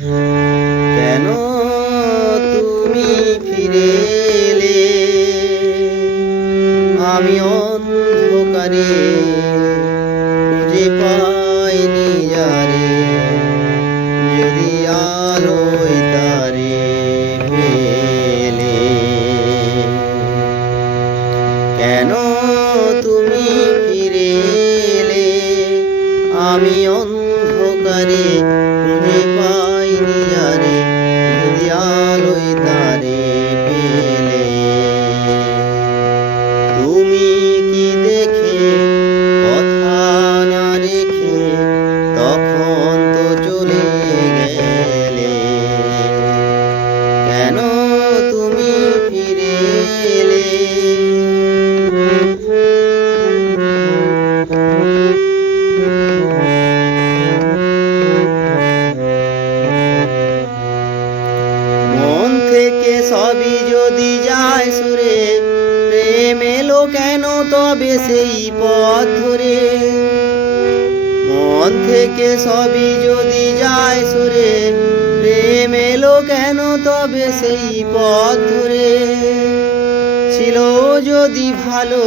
কেন তুমি ফিরে এলে? আমি অন্ধকারে খুঁজে পাইনি যারে, যদি আলোয় তারে পেলে। কেন তুমি ফিরে এলে? আমি অন্ধকারে খুঁজে পাইনি যারে, যদি আলোয় তারে পেলে। তুমি কি দেখে কথা না রেখে তখন তো চলে গেলে? কেন তুমি ফিরে এলে? মন থেকে সবই যদি যায় সুরে, প্রেম এলো কেন তবে সেই পথ ধরে? মন থেকে সবই যদি যায় সুরে, প্রেম এলো কেন তবে সেই পথ ধরে? ছিল যদি ভালো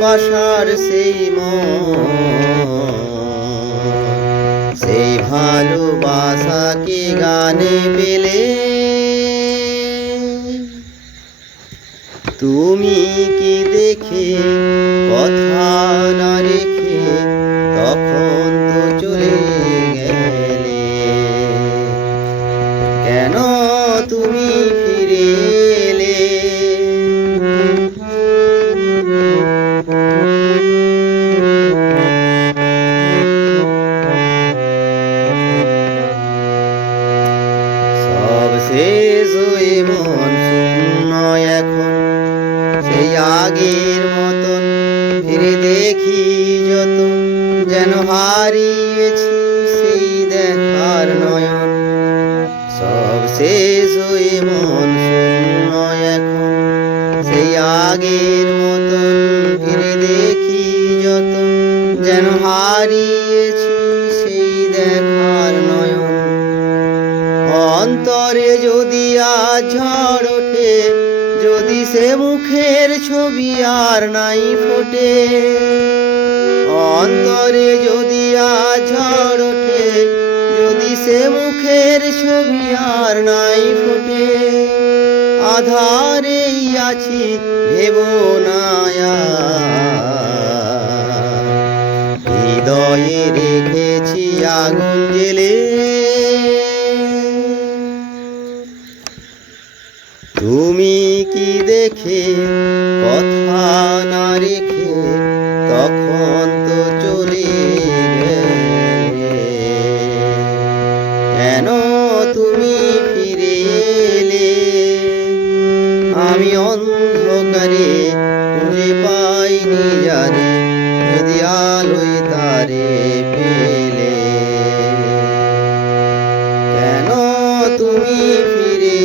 বাসার সেই মন, সেই ভালোবাসাকে গানে পেলে। তুমি কি দেখে কথা না রেখে তখন তো চলে গেলে? কেন তুমি ফিরে এলে? সব শেষ হয়ে মন শূন্য এখন, সেই আগের মতন ফিরে দেখি যত, যেন হারিয়েছি সেই দেখার নয়ন। সব শেষ হয়ে মন শূন্য এখন, সেই আগের মতন ফিরে দেখি যত, যেন হারিয়েছি সেই দেখার নয়ন। অন্তরে যদি আজ ঝড় ওঠে, যদি সে মুখের ছবি আর নাই ফোটে। অন্তরে যদি আজ ঝড় ওঠে, যদি সে মুখের ছবি আর নাই ফোটে। আধারেই আছি ভেবো না আর, হৃদয়ে রেখেছি আগুন জেলে। তুমি কি দেখে কথা না রেখে তখন তো চলে গেলে? কেন তুমি ফিরে এলে? আমি অন্ধকারে খুঁজে পাইনি যারে, যদি আলোয় তারে পেলে। কেন তুমি ফিরে